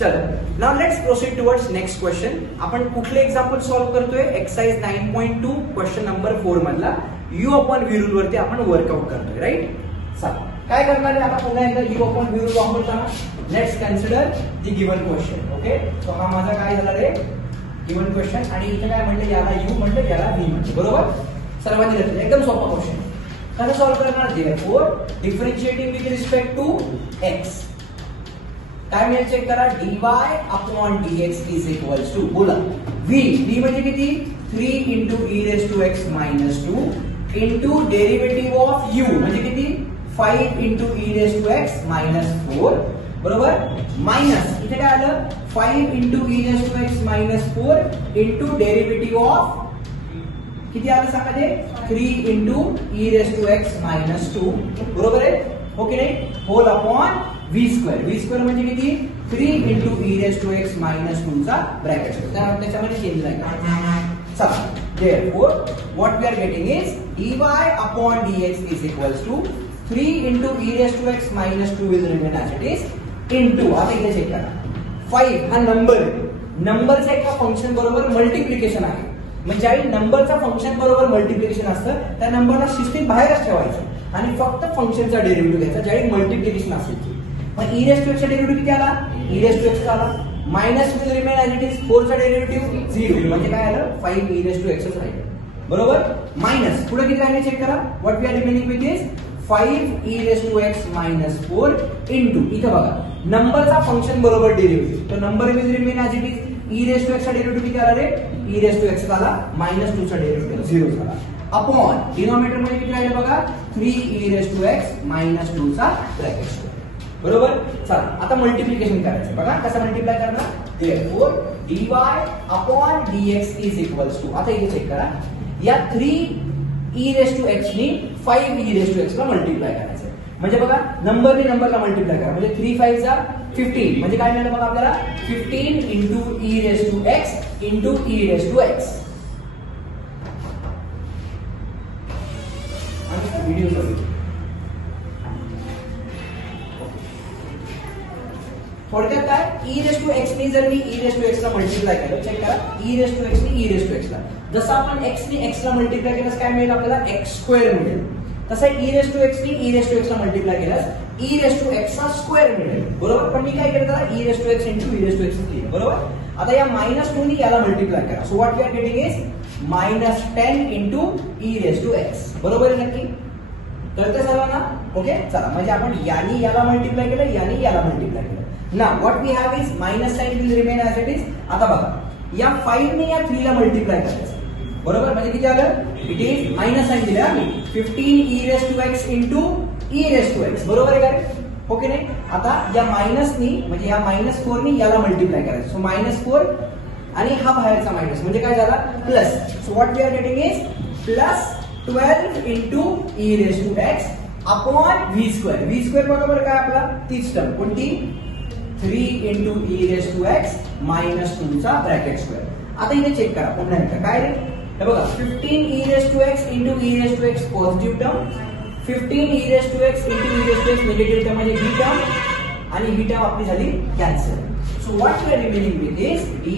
चलो now let's proceed towards next question. आपण कुठले एक्झाम्पल सॉल्व्ह करतोय? एक्सरसाइज 9.2 क्वेश्चन नंबर 4 मधला u अपॉन v रूल वरती आपण वर्कआउट करतोय. राईट. चला काय करणार आहे आता पुन्हा एकदा u अपॉन v रूल वापरताना let's consider the given question. Okay, so हा माझा काय झाला रे गिवन क्वेश्चन आणि इथे काय म्हणलं याला u म्हणलं याला v म्हणलं. बरोबर. सर्वांनी लक्षात एकदम सोपा क्वेश्चन. कसं सॉल्व्ह करणार? therefore differentiating with respect to x काय मिळेल चेक करा. dy upon dx is equals to बोला v म्हणजे किती 3 into e raised to x minus 2 into derivative of u म्हणजे किती 5 into e raised to x minus 4 बरोबर. मायनस इथे काय आलं 5 into e raised to x minus 4 into derivative of किती आलं सांगा ते 3 into e raised to x minus 2 बरोबर आहे. ओके नाही. होल अपॉन v स्क्वेअर म्हणजे किती 3 into e raised to x minus 2 चा ब्रॅकेट. त्याच्यामध्ये चेंज नाही. चला therefore what we are getting is dy upon dx is equals to 3 into e raised to x minus 2 will remain as it is into आता इथे check करा 5 हा number आहे. नंबरचा एका फंक्शन बरोबर मल्टिप्लिकेशन आहे. म्हणजे ज्यावेळी नंबरचा फंक्शन बरोबर मल्टिप्लिकेशन असतं त्या नंबरला सिस्टीम बाहेरच ठेवायचं आणि फक्त फंक्शनचा डेरिव्हेटिव्ह घ्यायचा ज्यावेळी मल्टिप्लिकेशन असेल. मग e raised to x चा डेरिव्हेटिव्ह किती आला? e raised to x चा आला. Minus will remain as it is 4 चा डेरिव्हेटिव्ह 0 म्हणजे काय आलं 5 e raised to x च राहिलं. बरोबर. मायनस पुढे किती राहिले चेक करा. What we are remaining with is 5 e raised to x minus 4 into इथे बघा नंबरचा फंक्शन बरोबर डेरिव्हेटिव्ह तो number will remain as it is e raised to x चा डेरिव्हेटिव्ह किती आला रे e raised to x आला मायनस 2 चा डेरिव्हेटिव्ह 0 झाला. अपॉन डिनॉमिनेटर मध्ये किती राहिले बघा 3 e raised to x minus 2 चा ब्रॅकेट. बरोबर. चला आता मल्टिप्लिकेशन करायचं. बघा कसं मल्टिप्लाय करणार. therefore dy upon dx is equals to आता इथे चेक करा या 3 e raised to x नी 5 e raised to x ला मल्टिप्लाय करायचं. म्हणजे बघा नंबरने नंबरला मल्टिप्लाय करा म्हणजे 3 5 जा 15 म्हणजे काय मिळालं बघा आपल्याला 15 into e raised to x into e raised to x. आणि व्हिडिओ करू थोडक्यात काय e raised to x नी जर मी e raised to x ला मल्टिप्लाय केलं चेक करा e raised to x नी e raised to x ला जसं आपण x नी x ला मल्टिप्लाय केल्यास काय मिळेल आपल्याला x स्क्वेअर मिळेल. तसं e raised to x नी e raised to x ला मल्टिप्लाय केल्यास e raised to x चा स्क्वेअर मिळेल. बरोबर. पण मी काय केलं त्याला e raised to x into e raised to x केलं. बरोबर. आता या -2 नी याला मल्टिप्लाय करा. So what we are getting is -10 into e raised to x. बरोबर आहे नक्की कळतं सर्वांना. ओके चला म्हणजे आपण यानी याला मल्टिप्लाय केलं यानी याला मल्टिप्लाय केलं. Now what we have is minus sign will remain as it is. आता बघा या 5 ने या 3 ला मल्टिप्लाय करायचं. बरोबर. म्हणजे किती आलं इट इज मायनस साइन दिले आम्ही 15 e raised to x into e raised to x. बरोबर आहे का? ओके नाही. आता या मायनस नी म्हणजे या -4 नी याला मल्टिप्लाय करायचं. सो -4 आणि हा बाहेरचा मायनस म्हणजे काय झाला plus. So what we are getting is plus 12 into e raised to x upon v square. v square बरोबर काय आपला तीच टर्म कोणती 3 into e raised to x minus 2 चा ब्रॅकेट स्क्वेअर. आता इथे चेक करा पुन्हा एकदा काय रे हे बघा 15 e raised to x into e raised to x positive term 15 e raised to x into e raised to x negative term म्हणजे ही टर्म आणि ही टर्म आपली झाली cancel. So what we are remaining with is dy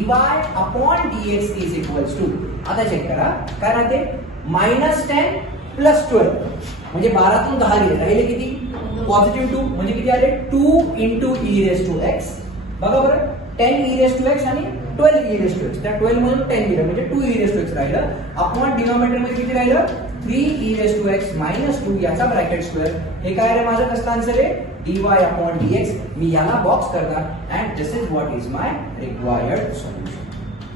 upon dx is equals to आता check करा काय राहते -10 प्लस 12 म्हणजे 12 तून 10 गेले राहिले किती पॉझिटिव्ह 2 म्हणजे किती आले 2 into e raised to x. बघा बरं 10 e raised to x आणि 12 e raised to x. त्या 12 मधून 10 गेलं म्हणजे 2 e raised to x राहिलं. अपॉन डिनॉमिनेटर मध्ये किती राहिलं 3 e raised to x minus 2 याचा ब्रॅकेट स्क्वेअर. हे काय रे माझं कसं आन्सर आहे dy upon dx. मी याला बॉक्स करणार and this is what is my required solution.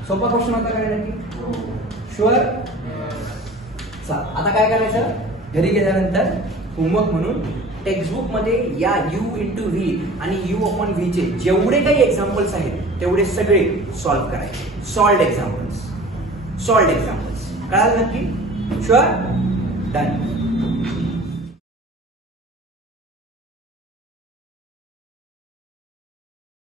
सोपा क्वेश्चन होता काय नक्की शुअर. चला आता काय करायचं घरी गेल्यानंतर होमवर्क म्हणून टेक्स्टबुक मध्ये या u into v आणि u upon v चे जेवढे काही एक्झाम्पल्स आहेत तेवढे सगळे सॉल्व्ह करायचे. सॉल्व्ड एक्झाम्पल्स कळालं नक्की शुअर. डन.